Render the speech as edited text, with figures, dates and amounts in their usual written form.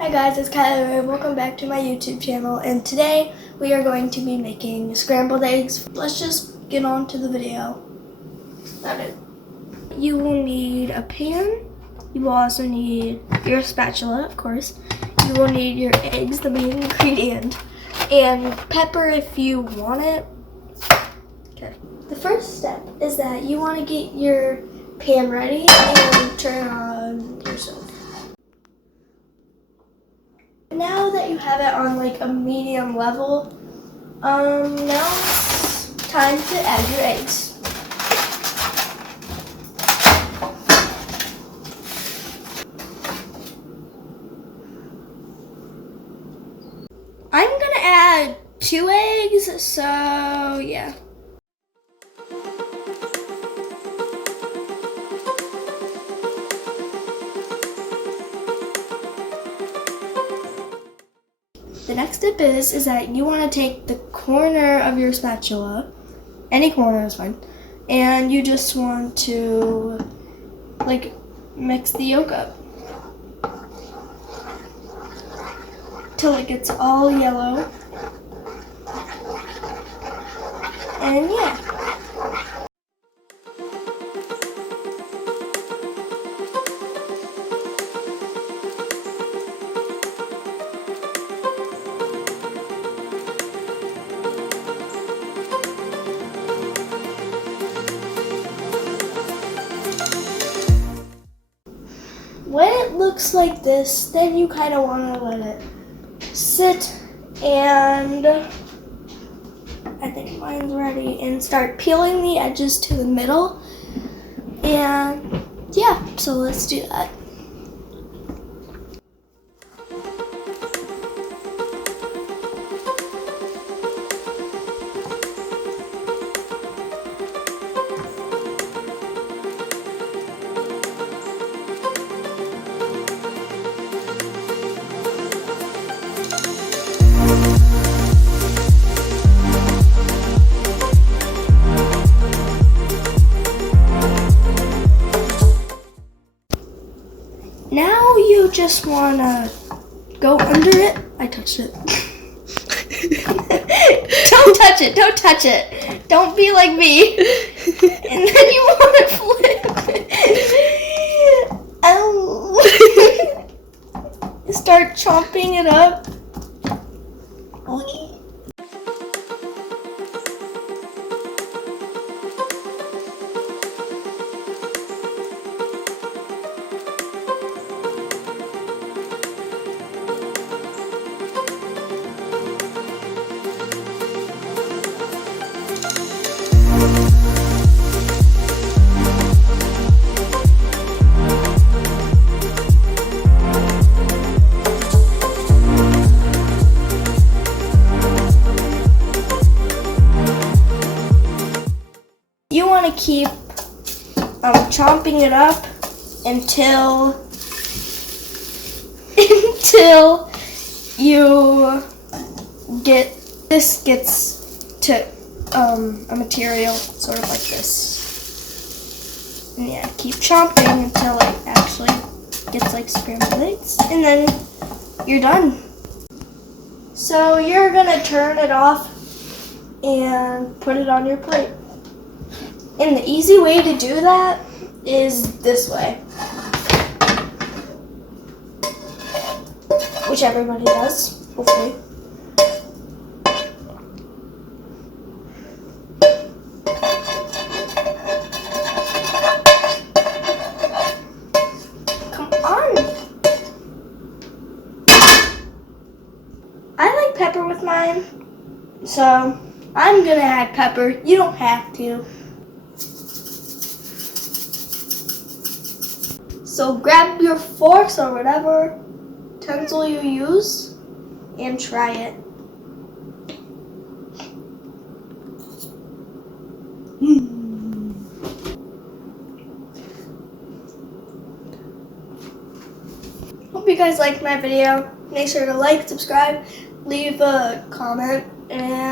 Hi guys, it's Kylee. Welcome back to my YouTube channel, and today we are going to be making scrambled eggs. Let's just get on to the video. You will need a pan. You will also need your spatula, of course. You will need your eggs, the main ingredient, and pepper if you want it. Okay. The first step is that you want to get your pan ready and turn on your stove. Now that you have it on like a medium level, now it's time to add your eggs. I'm gonna add 2 eggs, so yeah. The next step is that you want to take the corner of your spatula, any corner is fine, and you just want to like mix the yolk up till it gets all yellow. And yeah. When it looks like this, then you kind of want to let it sit, and I think mine's ready, and start peeling the edges to the middle. And yeah, so let's do that. Now you just want to go under it. I touched it. Don't touch it. Don't touch it. Don't be like me. And then you want to flip. Oh. Start chomping it up. You want to keep chomping it up until you gets to a material sort of like this. And yeah, keep chomping until it actually gets like scrambled eggs, and then you're done. So you're gonna turn it off and put it on your plate. And the easy way to do that is this way, which everybody does, hopefully. Come on. I like pepper with mine, so I'm gonna add pepper. You don't have to. So grab your forks or whatever utensil you use and try it. Hope you guys liked my video. Make sure to like, subscribe, leave a comment, and